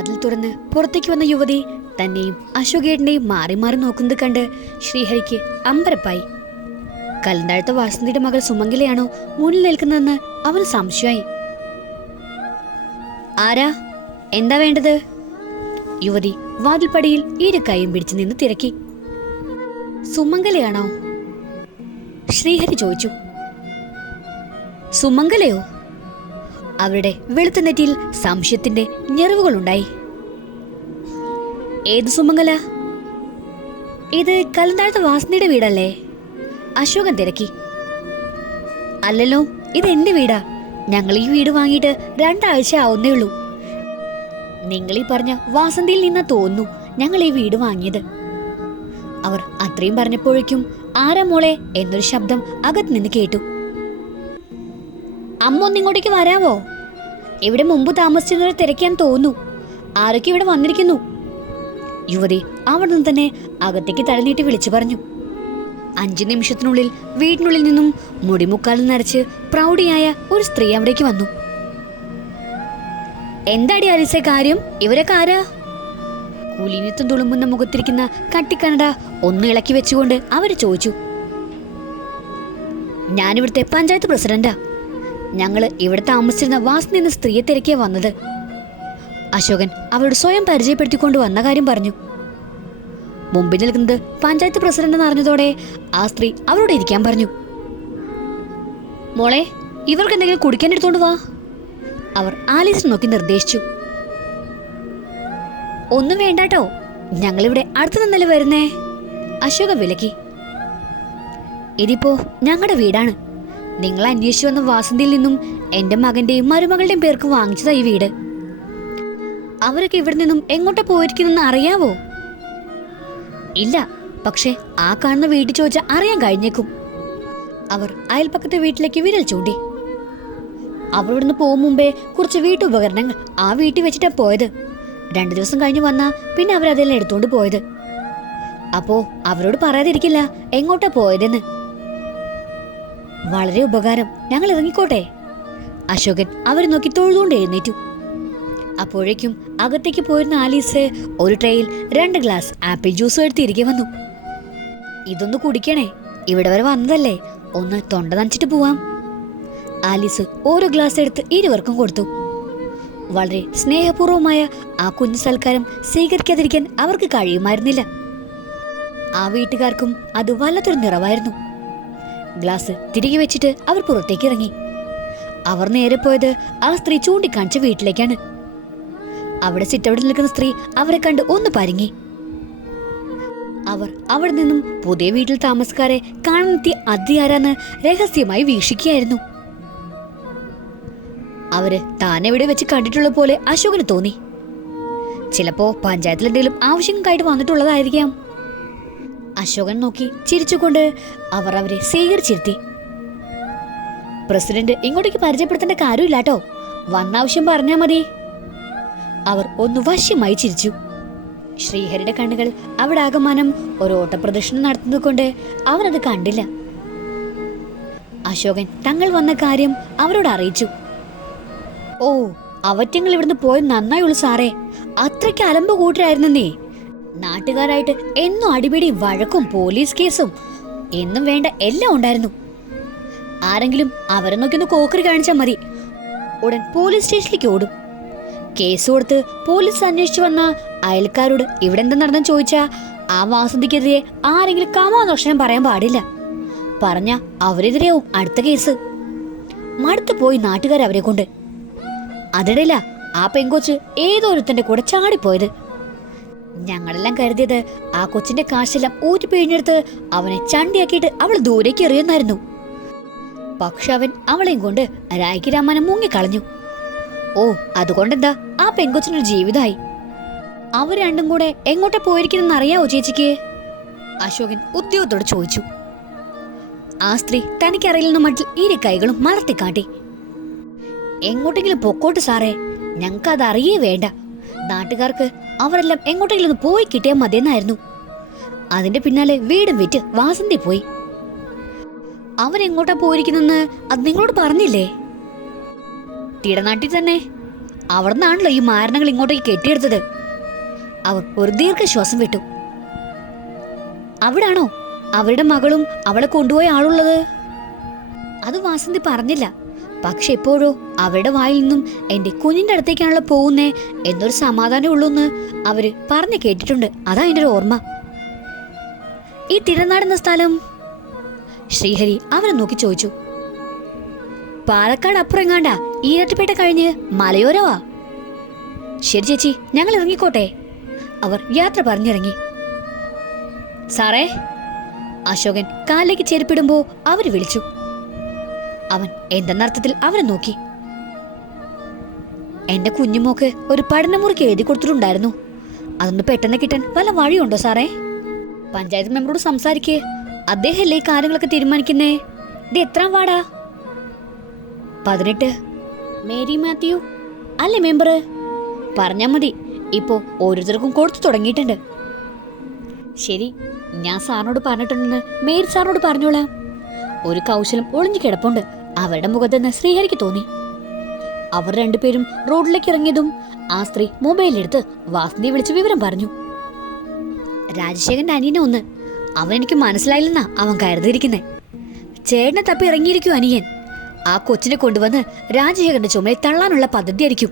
വാതിൽ തുറന്ന് പുറത്തേക്ക് വന്ന യുവതി തന്നെയും അശോകേട്ടനെയും മാറി മാറി നോക്കുന്നത് കണ്ട് ശ്രീഹരിക്ക് അമ്പരപ്പായി. കലന്താഴത്തെ വാസന്തിയുടെ മകൾ സുമംഗലയാണോ മുന്നിൽ നിൽക്കുന്നതെന്ന് അവന് സംശയമായി. ആരാ? എന്താ വേണ്ടത്? യുവതി വാതിൽപ്പടിയിൽ ഇരു കൈയും പിടിച്ചു നിന്ന് തിരക്കി. സുമംഗലയാണോ? ശ്രീഹരി ചോദിച്ചു. സുമംഗലയോ? അവരുടെ വെളുത്ത നെറ്റിയിൽ സംശയത്തിന്റെ ഞെറിവുകളുണ്ടായി. ഏത് സുമംഗല? ഇത് കലന്താഴത്ത് വാസനയുടെ വീടല്ലേ? അശോകൻ തിരക്കി. അല്ലല്ലോ ഇത് എന്റെ വീടാ. ഞങ്ങൾ ഈ വീട് വാങ്ങിയിട്ട് രണ്ടാഴ്ച ആവുന്നേ ഉള്ളൂ. നിങ്ങൾ ഈ പറഞ്ഞ വാസന്തിയിൽ നിന്നാ തോന്നുന്നു ഞങ്ങൾ ഈ വീട് വാങ്ങിയത്. അവർ അത്രയും പറഞ്ഞപ്പോഴേക്കും ആരാ മോളെ എന്നൊരു ശബ്ദം അകത്ത് നിന്ന് കേട്ടു. അമ്മ ഒന്നിങ്ങോട്ടേക്ക് വരാവോ? ഇവിടെ മുമ്പ് താമസിച്ചിരുന്നവരെ തിരക്കാൻ തോന്നുന്നു. ആരൊക്കെ ഇവിടെ വന്നിരിക്കുന്നു? യുവതി അവിടെ നിന്ന് തന്നെ അകത്തേക്ക് തലനീട്ടി വിളിച്ചു പറഞ്ഞു. അഞ്ചു നിമിഷത്തിനുള്ളിൽ വീടിനുള്ളിൽ നിന്നും മുടിമുക്കാലിൽ നരച്ച് പ്രൗഢിയായ ഒരു സ്ത്രീ അവിടേക്ക് വന്നു. എന്താടി ആലിസെ കാര്യം? ഇവരൊക്കെ ആരാ? കുലിനിത്തും തുളുമ്പുന്ന മുഖത്തിരിക്കുന്ന കട്ടിക്കനട ഒന്ന് ഇളക്കി വെച്ചുകൊണ്ട് അവർ ചോദിച്ചു. ഞാനിവിടുത്തെ പഞ്ചായത്ത് പ്രസിഡന്റാ. ഞങ്ങൾ ഇവിടെ താമസിച്ചിരുന്ന വാസന എന്ന സ്ത്രീയെ തിരക്കിയാ വന്നത്. അശോകൻ അവരോട് സ്വയം പരിചയപ്പെടുത്തിക്കൊണ്ട് വന്ന കാര്യം പറഞ്ഞു. മുമ്പിൽ നിൽക്കുന്നത് പഞ്ചായത്ത് പ്രസിഡന്റ് എന്ന് അറിഞ്ഞതോടെ ആ സ്ത്രീ അവരോട് ഇരിക്കാൻ പറഞ്ഞു. മോളെ ഇവർക്ക് എന്തെങ്കിലും കുടിക്കാൻ എടുത്തോണ്ട് വാ അവർ ആലീസിനെ നോക്കി നിർദ്ദേശിച്ചു. ഒന്നും വേണ്ടാട്ടോ ഞങ്ങളിവിടെ അടുത്ത് നിന്നല്ലേ വരുന്നേ അശോക വിലക്കി. ഇതിപ്പോ ഞങ്ങളുടെ വീടാണ്. നിങ്ങൾ അന്വേഷിച്ചു വന്ന വാസന്തിയിൽ നിന്നും എന്റെ മകന്റെയും മരുമകളുടെയും പേർക്ക് വാങ്ങിച്ചതായി വീട്. അവരൊക്കെ ഇവിടെ നിന്നും എങ്ങോട്ടാ പോയിരിക്കുന്നെന്ന് അറിയാവോ? ഇല്ല പക്ഷെ ആ കാണുന്ന വീട്ടിൽ ചോദിച്ചാൽ അറിയാൻ കഴിഞ്ഞേക്കും. അവർ അയൽപ്പക്കത്തെ വീട്ടിലേക്ക് വിരൽ ചൂണ്ടി. അവർ പോകും മുമ്പേ കുറച്ച് വീട്ടുപകരണങ്ങൾ ആ വീട്ടിൽ വെച്ചിട്ടാ പോയത്. രണ്ടു ദിവസം കഴിഞ്ഞ് വന്നാ പിന്നെ അവരതെല്ലാം എടുത്തോണ്ട് പോയത്. അപ്പോ അവരോട് പറയാതിരിക്കില്ല എങ്ങോട്ടാ പോയതെന്ന്. വളരെ ഉപകാരം. ഞങ്ങൾ ഇറങ്ങിക്കോട്ടെ. അശോകൻ അവരെ നോക്കി തൊഴുതുകൊണ്ട് എഴുന്നേറ്റു. അപ്പോഴേക്കും അകത്തേക്ക് പോയിരുന്ന ആലീസ് ഒരു ട്രേയിൽ രണ്ട് ഗ്ലാസ് ആപ്പിൾ ജ്യൂസ് എടുത്ത് തിരികെ വന്നു. ഇതൊന്ന് കുടിക്കണേ. ഇവിടെ വരെ വന്നതല്ലേ. ഒന്ന് തൊണ്ട നനച്ചിട്ട് പോവാം. ആലീസ് ഓരോ ഗ്ലാസ് എടുത്ത് ഇരുവർക്കും കൊടുത്തു. വളരെ സ്നേഹപൂർവമായ ആ കുഞ്ഞു സൽക്കാരം സ്വീകരിക്കാതിരിക്കാൻ അവർക്ക് കഴിയുമായിരുന്നില്ല. ആ വീട്ടുകാർക്കും അത് വല്ലാത്തൊരു നിറവായിരുന്നു. ഗ്ലാസ് തിരികെ വെച്ചിട്ട് അവർ പുറത്തേക്ക് ഇറങ്ങി. അവർ നേരെ പോയത് ആ സ്ത്രീ ചൂണ്ടിക്കാണിച്ച വീട്ടിലേക്കാണ്. അവിടെ സിറ്റൗട്ടിൽ നിൽക്കുന്ന സ്ത്രീ അവരെ കണ്ട് ഒന്ന് പരുങ്ങി. അവർ അവിടെ നിന്നും പുതിയ വീട്ടിൽ താമസക്കാരെ കാണാനെത്തിയ അതിയാരാന്ന് രഹസ്യമായി വീക്ഷിക്കുകയായിരുന്നു. അവർ താനെവിടെ വെച്ച് കണ്ടിട്ടുള്ള പോലെ അശോകന് തോന്നി. ചിലപ്പോ പഞ്ചായത്തിൽ എന്തെങ്കിലും ആവശ്യങ്ങൾക്കായിട്ട് വന്നിട്ടുള്ളതായിരിക്കാം. അശോകൻ നോക്കി ചിരിച്ചുകൊണ്ട് അവർ അവരെ സ്വീകരിച്ചിരുത്തി. പ്രസിഡന്റ് ഇങ്ങോട്ടേക്ക് പരിചയപ്പെടുത്തേണ്ട കാര്യമില്ലാട്ടോ. വന്ന ആവശ്യം പറഞ്ഞാ മതി. അവർ ഒന്ന് വശ്യമായി ചിരിച്ചു. ശ്രീഹരിയുടെ കണ്ണുകൾ അവിടെ ആകമാനം ഒരു ഓട്ടപ്രദർശനം നടത്തുന്നത് കൊണ്ട് അവനത് കണ്ടില്ല. അശോകൻ തങ്ങൾ വന്ന കാര്യം അവരോട് അറിയിച്ചു. ഓ അവറ്റങ്ങൾ ഇവിടുന്ന് പോയത് നന്നായുള്ളൂ സാറേ. അത്രയ്ക്ക് അലമ്പ് കൂട്ടരായിരുന്നേ നാട്ടുകാരായിട്ട് എന്നും അടിപിടി വഴക്കും പോലീസ് കേസും എന്നും വേണ്ട എല്ലാം ഉണ്ടായിരുന്നു. ആരെങ്കിലും അവരെ നോക്കി ഒന്ന് കോക്കറി കാണിച്ചാൽ മതി. ഉടൻ പോലീസ് സ്റ്റേഷനിലേക്ക് ഓടും. കേസ് കൊടുത്ത് പോലീസ് അന്വേഷിച്ചു വന്ന അയൽക്കാരോട് ഇവിടെ എന്താ നടന്നു ചോദിച്ചാ ആ വാസന്തിക്കെതിരെ ആരെങ്കിലും അക്ഷരം പറയാൻ പാടില്ല. പറഞ്ഞ അവരെതിരെയാവും അടുത്ത കേസ്. മടുത്തു പോയി നാട്ടുകാർ അവരെ കൊണ്ട്. അതിടയില്ല ആ പെങ്കൊച്ച് ഏതോരുത്തന്റെ കൂടെ ചാടിപ്പോയത്. ഞങ്ങളെല്ലാം കരുതിയത് ആ കൊച്ചിന്റെ കാശെല്ലാം ഊറ്റി പിഴിഞ്ഞെടുത്ത് അവനെ ചണ്ടിയാക്കിയിട്ട് അവൾ ദൂരേക്ക് എറിയുന്നായിരുന്നു. പക്ഷെ അവൻ അവളെയും കൊണ്ട് രായ്ക്ക് മുങ്ങിക്കളഞ്ഞു. ഓ അതുകൊണ്ടെന്താ? ആ പെങ്കൊച്ചിനൊരു ജീവിതമായി അവർ രണ്ടും കൂടെ എങ്ങോട്ടാ പോയിരിക്കുന്നെന്ന് അറിയാവോ ചേച്ചിക്ക്? അശോകൻ ഉദ്യോഗത്തോട് ചോദിച്ചു. ആ സ്ത്രീ തനിക്കറിയില്ലെന്ന മട്ടിൽ ഇരു കൈകളും മലർത്തിക്കാട്ടി എങ്ങോട്ടെങ്കിലും പൊക്കോട്ട് സാറേ ഞങ്ങൾക്ക് അത് അറിയേ വേണ്ട. നാട്ടുകാർക്ക് അവരെല്ലാം എങ്ങോട്ടെങ്കിലും ഒന്ന് പോയി കിട്ടിയാൽ മതിയെന്നായിരുന്നു. അതിന്റെ പിന്നാലെ വീടും വിറ്റ് വാസന്തി പോയി. അവരെങ്ങോട്ടാ പോയിരിക്കുന്നെന്ന് അത് നിങ്ങളോട് പറഞ്ഞില്ലേ? തിടനാട്ടിൽ തന്നെ. അവിടെ നിന്നാണല്ലോ ഈ മാരണങ്ങൾ ഇങ്ങോട്ടേക്ക് കെട്ടിയെടുത്തത്. അവർ ഒരു ദീർഘശ്വാസം വിട്ടു. അവിടാണോ അവരുടെ മകളും അവളെ കൊണ്ടുപോയ ആളുള്ളത്? അത് വാസന്തി പറഞ്ഞില്ല. പക്ഷെ എപ്പോഴോ അവരുടെ വായിൽ നിന്നും എന്റെ കുഞ്ഞിന്റെ അടുത്തേക്കാണല്ലോ പോകുന്നേ എന്നൊരു സമാധാനം ഉള്ളൂന്ന് അവർ പറഞ്ഞു കേട്ടിട്ടുണ്ട്. അതാ എന്റെ ഒരു ഓർമ്മ. ഈ തിരനാടുന്ന സ്ഥലം? ശ്രീഹരി അവനെ നോക്കി ചോദിച്ചു. പാലക്കാട് അപ്പുറം എങ്ങാണ്ടാ ഈരട്ടുപേട്ട കഴിഞ്ഞ് മലയോരവാ. ശരി ചേച്ചി ഞങ്ങൾ ഇറങ്ങിക്കോട്ടെ. അവർ യാത്ര പറഞ്ഞിറങ്ങി. സാറേ അശോകൻ കാലിലേക്ക് ചെരുപ്പിടുമ്പോ അവർ വിളിച്ചു. അവൻ എന്തെന്നർത്ഥത്തിൽ അവരെ നോക്കി. എന്റെ കുഞ്ഞുമോക്ക് ഒരു പഠനമുറിക്ക് എഴുതി കൊടുത്തിട്ടുണ്ടായിരുന്നു. അതൊന്ന് പെട്ടെന്ന് കിട്ടാൻ വല്ല വഴിയുണ്ടോ സാറേ? പഞ്ചായത്ത് മെമ്പറോട് സംസാരിക്കേ. അദ്ദേഹമല്ലേ ഈ കാര്യങ്ങളൊക്കെ തീരുമാനിക്കുന്നേ? ഇത് എത്രാം വാടാ പതിനെട്ട്. മേരി മാത്യു? അല്ലേ മെമ്പർ പറഞ്ഞാ മതി. ഇപ്പോ ഓരോരുത്തർക്കും കൊടുത്തു തുടങ്ങിയിട്ടുണ്ട്. ശരി ഞാൻ സാറിനോട് പറഞ്ഞിട്ടുണ്ടെന്ന് മേരി സാറിനോട് പറഞ്ഞോളാം. ഒരു കൗശലം ഒളിഞ്ഞു കിടപ്പുണ്ട്. അവരുടെ മുഖത്ത് നിന്ന് ശ്രീഹരിക്ക് തോന്നി. അവർ രണ്ടുപേരും റോഡിലേക്ക് ഇറങ്ങിയതും ആ സ്ത്രീ മൊബൈലെടുത്ത് വാസന്തി വിളിച്ച് വിവരം പറഞ്ഞു. രാജശേഖരന്റെ അനിയനെ ഒന്ന്. അവൻ എനിക്ക് മനസ്സിലായില്ലെന്നാ അവൻ കരുതിയിരിക്കുന്നേ. ചേട്ടനെ തപ്പി ഇറങ്ങിയിരിക്കും അനിയൻ. ആ കൊച്ചിനെ കൊണ്ടുവന്ന് രാജശേഖരന്റെ ചുമയെ തള്ളാനുള്ള പദ്ധതിയായിരിക്കും.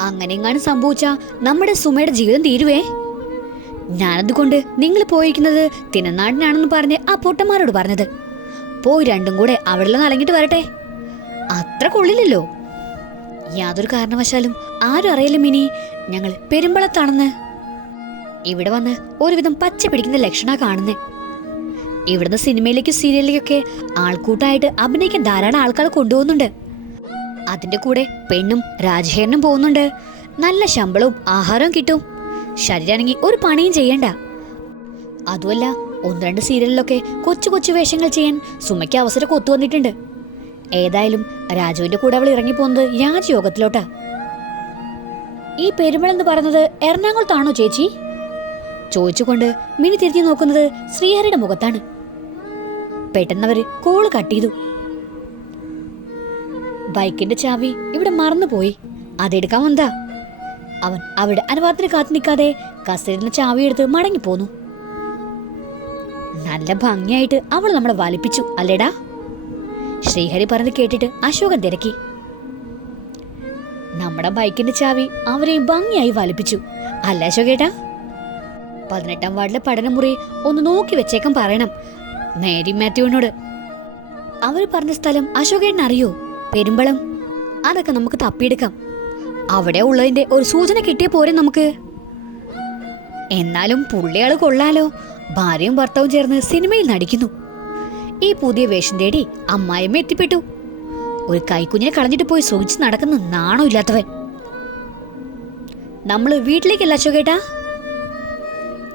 അങ്ങനെങ്ങാനും സംഭവിച്ച നമ്മുടെ സുമയുടെ ജീവിതം തീരുവേ? ഞാനതുകൊണ്ട് നിങ്ങൾ പോയിരിക്കുന്നത് തിനനാടിനാണെന്ന് പറഞ്ഞ് ആ പൊട്ടന്മാരോട് പറഞ്ഞത്. പോയി രണ്ടും കൂടെ അവിടെ അലങ്ങിട്ട് വരട്ടെ. അത്ര കൊള്ളില്ലല്ലോ. യാതൊരു കാരണവശാലും ആരും അറിയില്ല മിനി. ഞങ്ങൾ പെരുമ്പളത്താണെന്ന്. ഇവിടെ വന്ന് ഒരുവിധം പച്ച പിടിക്കുന്ന ലക്ഷണ കാണുന്നേ. ഇവിടുന്ന് സിനിമയിലേക്കും സീരിയലിലേക്കൊക്കെ ആൾക്കൂട്ടായിട്ട് അഭിനയിക്കാൻ ധാരാളം ആൾക്കാർ കൊണ്ടുപോകുന്നുണ്ട്. അതിന്റെ കൂടെ പെണ്ണും രാജഹേരനും പോകുന്നുണ്ട്. നല്ല ശമ്പളവും ആഹാരവും കിട്ടും. ശരീരാണെങ്കിൽ ഒരു പണിയും ചെയ്യണ്ട. അതുമല്ല ഒന്ന് രണ്ട് സീരിയലിലൊക്കെ കൊച്ചു കൊച്ചു വേഷങ്ങൾ ചെയ്യാൻ സുമയ്ക്ക് അവസരം ഒത്തുവന്നിട്ടുണ്ട്. ഏതായാലും രാജുവിന്റെ കൂടെ അവൾ ഇറങ്ങിപ്പോകുന്നത് രാജയോഗത്തിലോട്ടാ. ഈ പെരുമൾ എന്ന് പറയുന്നത് എറണാകുളത്താണോ ചേച്ചി? ചോദിച്ചുകൊണ്ട് മിനി തിരിഞ്ഞു നോക്കുന്നത് ശ്രീഹരിയുടെ മുഖത്താണ്. പെട്ടെന്നവര് കോൾ കട്ട് ചെയ്തു. ബൈക്കിന്റെ ചാവി ഇവിടെ മറന്നുപോയി. അതെടുക്കാൻ വന്നതാ. അവൻ അവിടെ അനുവാദത്തിന് കാത്തു നിൽക്കാതെ കസേരയിൽ ചാവി എടുത്ത് മടങ്ങിപ്പോന്നു. നല്ല ഭംഗിയായിട്ട് അവൾ നമ്മളെ വലിപ്പിച്ചു അല്ലേടാ? ശ്രീഹരി പറഞ്ഞത് കേട്ടിട്ട് അശോകൻ തിരക്കി. നമ്മുടെ ബൈക്കിന്റെ ചാവി അവരെയും ഭംഗിയായി വലിപ്പിച്ചു. അല്ല അശോകേട്ടാ? പതിനെട്ടാം വാർഡിലെ പഠനമുറി ഒന്ന് നോക്കി വെച്ചേക്കാൻ പറയണം. മേരി മാത്യുവിനോട്. അവർ പറഞ്ഞ സ്ഥലം അശോകേട്ടൻ അറിയോ പെരുമ്പളം. അതൊക്കെ നമുക്ക് തപ്പിയെടുക്കാം. അവിടെ ഉള്ളതിന്റെ ഒരു സൂചന കിട്ടിയ പോരെ നമുക്ക്. എന്നാലും പുള്ളിയാൾ കൊള്ളാലോ. ഭാര്യയും ഭർത്താവും ചേർന്ന് സിനിമയിൽ നടിക്കുന്നു. ഈ പുതിയ വേഷം തേടി അമ്മായിമ്മ എത്തിപ്പെട്ടു. ഒരു കൈക്കുഞ്ഞിനെ കളഞ്ഞിട്ട് പോയി സൂചിച്ച് നടക്കുന്ന നാണോ ഇല്ലാത്തവൻ. നമ്മൾ വീട്ടിലേക്കല്ല അശോകേട്ടാ?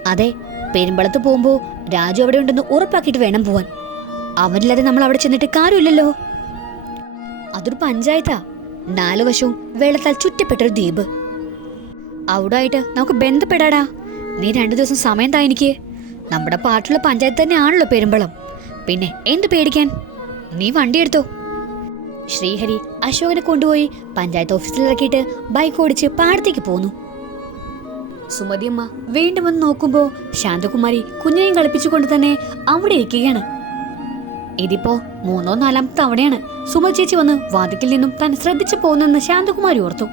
അതെ പെരുമ്പളത്ത് പോകുമ്പോ രാജു അവിടെ ഉണ്ടെന്ന് ഉറപ്പാക്കിയിട്ട് വേണം പോവാൻ. അവനില്ലാതെ നമ്മൾ അവിടെ ചെന്നിട്ട് കാര്യമില്ലല്ലോ. അതൊരു പഞ്ചായത്താ. നാലു വശവും വെള്ളത്താൽ ചുറ്റപ്പെട്ടൊരു ദ്വീപ്. അവിടായിട്ട് നമുക്ക് ബന്ധപ്പെടാടാ. നീ രണ്ടു ദിവസം സമയം താ എനിക്ക്. നമ്മുടെ പാട്ടുള്ള പഞ്ചായത്ത് തന്നെയാണല്ലോ പെരുമ്പളം. പിന്നെ എന്ത് പേടിക്കാൻ? നീ വണ്ടി എടുത്തോ? ശ്രീഹരി അശോകനെ കൊണ്ടുപോയി പഞ്ചായത്ത് ഓഫീസിൽ ഇറക്കിയിട്ട് ബൈക്ക് ഓടിച്ച് പാടത്തേക്ക് പോന്നു. സുമതിയമ്മ വീണ്ടും വന്ന് നോക്കുമ്പോ ശാന്തകുമാരി കുഞ്ഞിനെയും കളിപ്പിച്ചുകൊണ്ട് തന്നെ അവിടെ ഇരിക്കുകയാണ്. ഇതിപ്പോ മൂന്നോ നാലാം തവണയാണ് സുമ ചേച്ചി വന്ന് വാതിക്കിൽ നിന്നും താൻ ശ്രദ്ധിച്ചു പോകുന്നെന്ന് ശാന്തകുമാരി ഓർത്തു.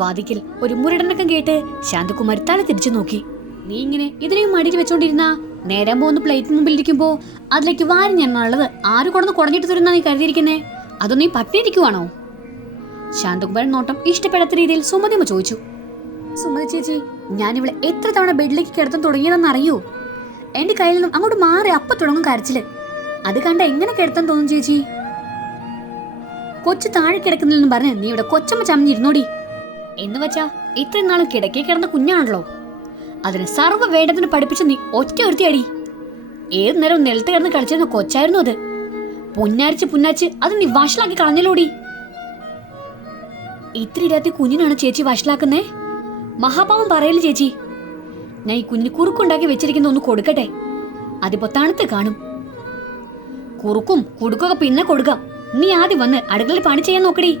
വാതിക്കിൽ ഒരു മുരടനക്കം കേട്ട് ശാന്തകുമാരി തല തിരിച്ചു നോക്കി. നീ ഇങ്ങനെ ഇതിനെയും മടിയിൽ വെച്ചോണ്ടിരുന്ന നേരം പോകുന്ന പ്ലേറ്റ് മുമ്പിൽ ഇരിക്കുമ്പോ അതിലേക്ക് വാരി ഞാനുള്ളത് ആര് കൊടന്ന് കുടഞ്ഞിട്ട് തരുന്ന നീ കരുതിയിരിക്കുന്നേ? അതോ നീ പട്ടിയിരിക്കുവാണോ ശാന്തകുമാരൻ നോട്ടം ഇഷ്ടപ്പെടാത്ത രീതിയിൽ സുമതിയമ്മ ചോദിച്ചു. സുമതി ചേച്ചി ഞാൻ ഇവിടെ എത്ര തവണ ബെഡിലേക്ക് കിടത്താൻ തുടങ്ങിയതെന്ന് അറിയൂ? എന്റെ കയ്യിൽ നിന്നും അങ്ങോട്ട് മാറി അപ്പ തുടങ്ങും കരച്ചിൽ. അത് കണ്ട എങ്ങനെ കിടത്താൻ തോന്നും ചേച്ചി? കൊച്ചു താഴെ കിടക്കുന്നില്ലെന്ന് പറഞ്ഞ് നീ ഇവിടെ കൊച്ചമ്മ ചമഞ്ഞിരുന്നോടി. എന്ന് വെച്ചാ ഇത്രയും നാളും കിടക്കെ കിടന്ന കുഞ്ഞാണല്ലോ. അതിന് സർവ വേണ്ടതിന് പഠിപ്പിച്ച നീ ഒറ്റ ഒരുത്തിയടി. ഏത് നേരം നിലത്ത് കിടന്ന് കളിച്ചിരുന്ന കൊച്ചായിരുന്നു അത്. പുന്നാരിച്ച് പുന്നാച്ച് അത് നീ വഷളാക്കി കളഞ്ഞല്ലോടി. ഇത്ര രാത്രി കുഞ്ഞിനാണ് ചേച്ചി വഷളാക്കുന്നേ? മഹാപാവം പറയൽ ചേച്ചി. ഞാൻ ഈ കുഞ്ഞിന് കുറുക്കുണ്ടാക്കി വെച്ചിരിക്കുന്ന ഒന്ന് കൊടുക്കട്ടെ? അതിപ്പോ തണുത്ത് കാണും. കുറുക്കും കുടുക്കൊക്കെ പിന്നെ കൊടുക്കാം. നീ ആദ്യം വന്ന് അടുക്കളയിൽ പണി ചെയ്യാൻ നോക്കടി.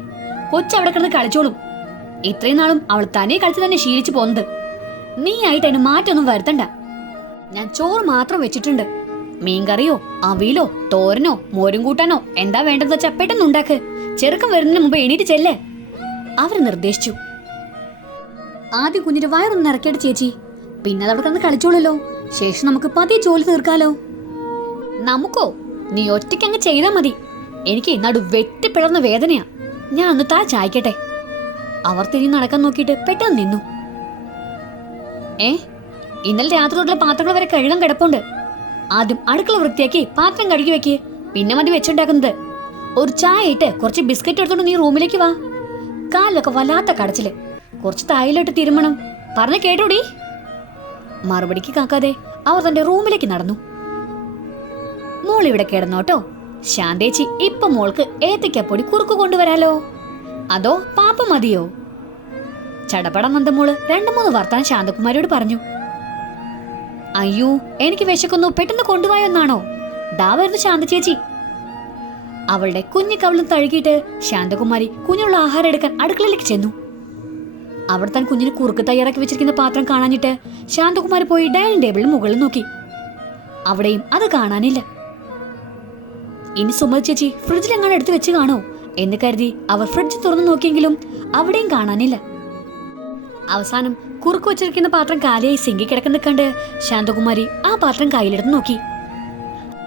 കൊച്ചവിടെ കിടന്ന് കളിച്ചോളും. ഇത്രയും നാളും അവൾ തനിയെ കളിച്ച് തന്നെ ശീലിച്ചു പോകുന്നത്. നീ ആയിട്ട് അതിന് മാറ്റൊന്നും വരുത്തണ്ട. ഞാൻ ചോറ് മാത്രം വെച്ചിട്ടുണ്ട്. മീൻകറിയോ അവിയിലോ തോരനോ മോരും കൂട്ടാനോ എന്താ വേണ്ടതെന്ന് വെച്ചാൽ പെട്ടെന്ന് ഉണ്ടാക്ക്. ചെറുക്കം വരുന്നതിന് മുമ്പ് എണീറ്റ് ചെല്ലേ? അവർ നിർദ്ദേശിച്ചു. ആദ്യം കുഞ്ഞിന്റെ വയറൊന്ന് ഇറക്കിയിട്ട് ചേച്ചി. പിന്നെ അതവിടെ കിടന്ന് കളിച്ചോളല്ലോ. ശേഷം നമുക്ക് പതിയെ ജോലി തീർക്കാലോ. നമുക്കോ? നീ ഒറ്റയ്ക്ക് അങ്ങ് ചെയ്താൽ മതി. എനിക്ക് നടു വെട്ടിപ്പിളർന്ന വേദനയാ. ഞാൻ അന്ന് താ ചായ്ക്കട്ടെ. അവർ തിരിഞ്ഞ് നടക്കാൻ നോക്കിയിട്ട് പെട്ടെന്ന് നിന്നു. ഏ? ഇന്നലെ രാത്രി തൊട്ടുള്ള പാത്രങ്ങൾ വരെ കഴുകാൻ കിടപ്പുണ്ട്. ആദ്യം അടുക്കള വൃത്തിയാക്കി പാത്രം കഴുകി വെക്ക്. പിന്നെ മതി വെച്ചുണ്ടാക്കുന്നത്. ഒരു ചായ ഇട്ട് കുറച്ച് ബിസ്ക്കറ്റ് എടുത്തോണ്ട് നീ റൂമിലേക്ക് വാ. കാലൊക്കെ വല്ലാത്ത കടച്ചിൽ. കുറച്ച് തായിലോട്ട് തിരുമണം. പറഞ്ഞ കേട്ടോടി? മറുപടിക്ക് കാക്കാതെ അവർ തന്റെ റൂമിലേക്ക് നടന്നു. മോൾ ഇവിടെ കിടന്നോട്ടോ. ശാന്തേച്ചി ഇപ്പൊ മോൾക്ക് ഏത്തയ്ക്കപ്പൊടി കുറുക്ക് കൊണ്ടുവരാലോ. അതോ പാപ്പ മതിയോ? ചടപട നന്ദമോൾ മോൾ രണ്ടു മൂന്ന് വർത്താനം ശാന്തകുമാരിയോട് പറഞ്ഞു. അയ്യോ എനിക്ക് വിശക്കുന്നു. പെട്ടെന്ന് കൊണ്ടുപോയെന്നാണോ ദാ ശാന്ത ചേച്ചി അവളുടെ കുഞ്ഞു കവളും തഴുകിയിട്ട് ശാന്തകുമാരി കുഞ്ഞുള്ള ആഹാരം എടുക്കാൻ അടുക്കളയിലേക്ക് ചെന്നു. അവിടെ താൻ കുഞ്ഞിന് കുറുക്ക് തയ്യാറാക്കി വെച്ചിരിക്കുന്ന പാത്രം കാണാനിട്ട് ശാന്തകുമാർ പോയി ഡൈനിങ് ടേബിളിന് മുകളിൽ നോക്കി. അവിടെയും അത് കാണാനില്ല. ഇനി സുമതി ചേച്ചി ഫ്രിഡ്ജിൽ എങ്ങാനും എടുത്തു വെച്ച് കാണോ? എന്ന് കരുതി അവർ ഫ്രിഡ്ജ് തുറന്നു നോക്കിയെങ്കിലും അവിടെയും കാണാനില്ല. അവസാനം കുറുക്ക് വെച്ചിരിക്കുന്ന പാത്രം കാലിയായി സിങ്കി കിടക്കുന്ന കണ്ട് ശാന്തകുമാരി ആ പാത്രം കയ്യിലെടുത്ത് നോക്കി.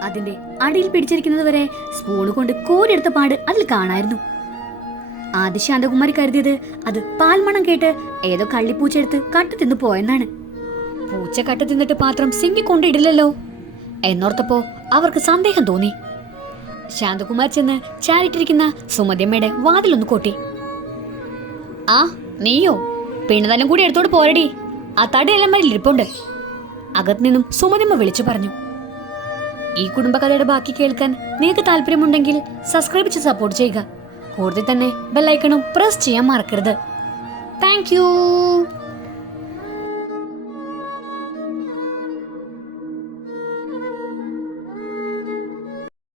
അതിന്റെ അടിയിൽ പിടിച്ചിരിക്കുന്നത് വരെ സ്പൂണ് കൊണ്ട് കോരെടുത്ത പാട് അതിൽ കാണായിരുന്നു. ആദ്യ ശാന്തകുമാരി കരുതിയത്. അത് പാൽമണം കേട്ട് ഏതോ കള്ളിപ്പൂച്ച എടുത്ത് കട്ട് തിന്നു പോയെന്നാണ്. പൂച്ച കട്ട് തിന്നിട്ട് പാത്രം സിങ്ങി കൊണ്ടിടില്ലല്ലോ. എന്നോർത്തപ്പോ അവർക്ക് സന്ദേഹം തോന്നി. ശാന്തകുമാർ ചെന്ന് ചാരിട്ടിരിക്കുന്ന സുമതിയമ്മയുടെ വാതിലൊന്ന് കൊട്ടി. ആ നീയോ? പിണ്ണതലം കൂടി എടുത്തോട് പോരടി. ആ തടിയെല്ലാം മേലിൽ ഇരിപ്പുണ്ട്. അകത്ത് നിന്നും സുമതിമ്മ വിളിച്ചു പറഞ്ഞു. ഈ കുടുംബകഥയുടെ ബാക്കി കേൾക്കാൻ നിങ്ങൾക്ക് താല്പര്യമുണ്ടെങ്കിൽ സബ്സ്ക്രൈബ് ചെയ്ത് സപ്പോർട്ട് ചെയ്യുക. കൂടുതൽ തന്നെ ബെല്ലൈക്കണും പ്രസ് ചെയ്യാൻ മറക്കരുത്. താങ്ക്